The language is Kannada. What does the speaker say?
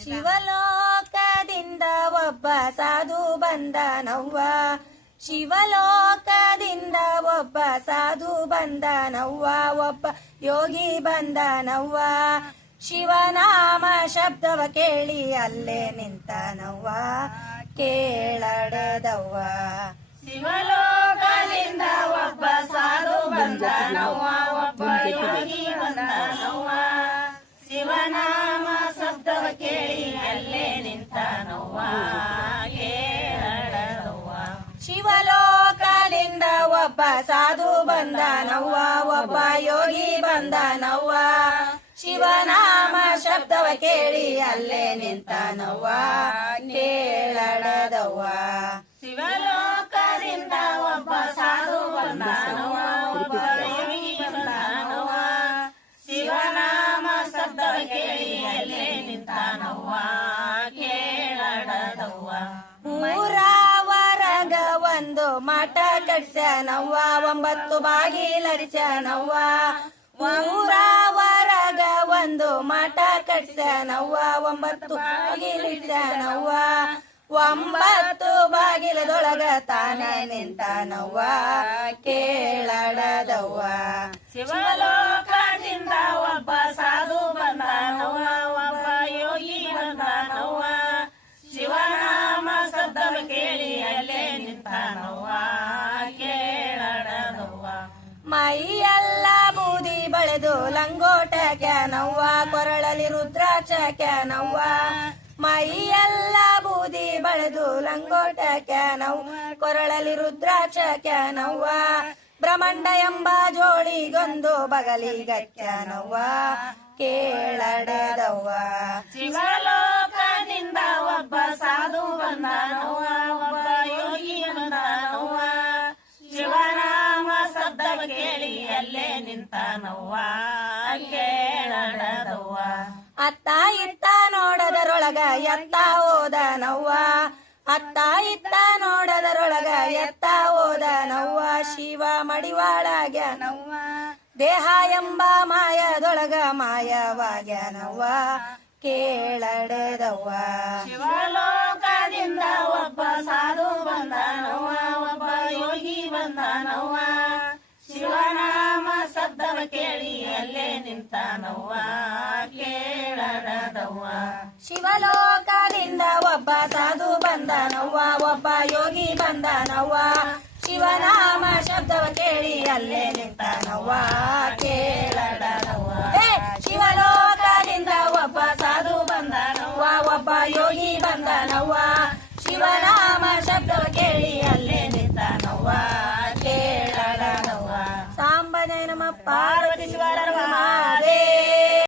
ಶಿವಲೋಕದಿಂದ ಒಬ್ಬ ಸಾಧು ಬಂದನವ್ವ, ಶಿವಲೋಕದಿಂದ ಒಬ್ಬ ಸಾಧು ಬಂದನವ್ವ, ಒಬ್ಬ ಯೋಗಿ ಬಂದನವ್ವ. ಶಿವನಾಮ ಶಬ್ದವ ಕೇಳಿ ಅಲ್ಲೇ ನಿಂತನವ್ವ, ಕೇಳಡದವ್ವ. ಶಿವಲೋಕದಿಂದ ಒಬ್ಬ ಸಾಧು ಬಂದನವ್ವ, ಒಬ್ಬ ಯೋಗಿ ಬಂದನವ್ವ. ಶಿವನಾಮ ಶಬ್ದವ ಕೇಳಿ ಅಲ್ಲೇ ನಿಂತನವ್ವ, ಕೇಳಡದವ್ವ. ಶಿವಲೋಕದಿಂದ ಒಬ್ಬ ಸಾಧು ಬಂದನವ್ವ, ಒಬ್ಬ ಯೋಗಿ ಬಂದನವ್ವ. ಶಿವನಾಮ ಶಬ್ದವ ಕೇಳಿ ಅಲ್ಲೇ ನಿಂತನವ್ವ, ಕೇಳಡದವ್ವ. ಶಿವಲೋಕದಿಂದ ಒಬ್ಬ ಸಾಧು ಬಂದನವ್ವ, ಒಬ್ಬ ಯೋಗಿ ಬಂದನವ್ವ. ಶಿವನಾಮ ಶಬ್ದವ ಕೇಳಿ ಅಲ್ಲೇ ನಿಂತನವ್ವ, ಕೇಳಡದವ್ವ. ಊರಾವರಗ ಒಂದು ಮಠ ಕಟ್ಸ್ಯಾನವ್ವ, 9 ಬಾಗಿಲರಿಸ್ಯಾನವ್ವ. ಊರಾವರಗ ಒಂದು ಮಠ ಕಟ್ಸ್ಯಾನವ್ವ, 9 ಬಾಗಿಲಿಡ್ಸ್ಯಾನವ್ವ. 9 ಬಾಗಿಲದೊಳಗ ತಾನೇ ನಿಂತನವ್ವ, ಕೇಳಡದವ್ವ. ಶಿವಲೋಕದಿಂದ ಒಬ್ಬ ಸಾಧು ಬಂದನವ್ವ, ಒಬ್ಬ ಯೋಗಿ ಬಂದನವ್ವ. ಶಿವನಾಮ ಶಬ್ದವ ಕೇಳಿ ಅಲ್ಲೇ ನಿಂತನವ್ವ, ಕೇಳಡದವ್ವ. ಮೈಯೆಲ್ಲ ಬೂದಿ ಬಳೆದು ಲಂಗೋಟ ಕ್ಯಾನವ್ವ, ಕೊರಳಲಿ ರುದ್ರಾಕ್ಷ ಕ್ಯಾನವ್ವ. ಮೈಯೆಲ್ಲ ಬೂದಿ ಬಳೆದು ಲಂಗೋಟ ಕ್ಯಾನವ್ವ, ಕೊರಳಲಿ ರುದ್ರಾಕ್ಷ ಕ್ಯಾನವ್ವ. ಬ್ರಹ್ಮಂಡ ಎಂಬ ಜೋಳಿಗೊಂದು ಬಗಲಿಗಕ್ಯಾನವ್ವ, ಕೇಳಡದವ್ವ. ಶಿವಲೋಕದಿಂದ ಒಬ್ಬ ಸಾಧು ಬಂದನವ್ವ, ಒಬ್ಬ ಯೋಗಿ ಬಂದನವ್ವ. ಶಿವನಾಮ ಶಬ್ದವ ಕೇಳಿ ಅಲ್ಲೇ ನಿಂತನವ್ವ, ಕೇಳಡದವ್ವ. ಅತ್ತ ಇತ್ತ ನೋಡದರೊಳಗ ಎತ್ತ ಹೋದನವ್ವ, ಅತ್ತ ಇತ್ತ ನೋಡದರೊಳಗ ಎತ್ತ ಹೋದನವ್ವ. ಶಿವ ಮಡಿವಾಳಾಗ್ಯಾನವ್ವ, ದೇಹ ಎಂಬ ಮಾಯದೊಳಗ ಮಾಯವಾಗ್ಯಾನವ್ವ, ಕೇಳಡದವ್ವ. ಶಿವಲೋಕದಿಂದ ಒಬ್ಬ ಸಾಧು ಬಂದನವ್ವ, ಒಬ್ಬ ಯೋಗಿ ಬಂದನವ್ವ. ಶಿವನಾಮ ಶಬ್ದವ ಕೇಳಿ ಅಲ್ಲೇ ನಿಂತನವ್ವ, ಕೇಳಡದವ್ವ. ಶಿವಲೋಕದಿಂದ ಒಬ್ಬ ಸಾಧು ಬಂದನವ್ವ, ಒಬ್ಬ ಯೋಗಿ ಬಂದನವ್ವ. ಶಿವನಾಮ ಶಬ್ದವ ಕೇಳಿ ಅಲ್ಲೇ ನಿಂತನವ್ವ, ಕೇಳಡದವ್ವ. ಶಿವಲೋಕದಿಂದ ಒಬ್ಬ ಸಾಧು ಬಂದನವ್ವ, ಒಬ್ಬ ಯೋಗಿ ಬಂದನವ್ವ. ಶಿವನಾಮ ಶಬ್ದವ ಕೇಳಿ ಅಲ್ಲೇ ನಿಂತನವ್ವ, ಕೇಳಡದವ್ವ. ಸಾಂಬನೇ ನಮ ಪಾರ್ವತಿ.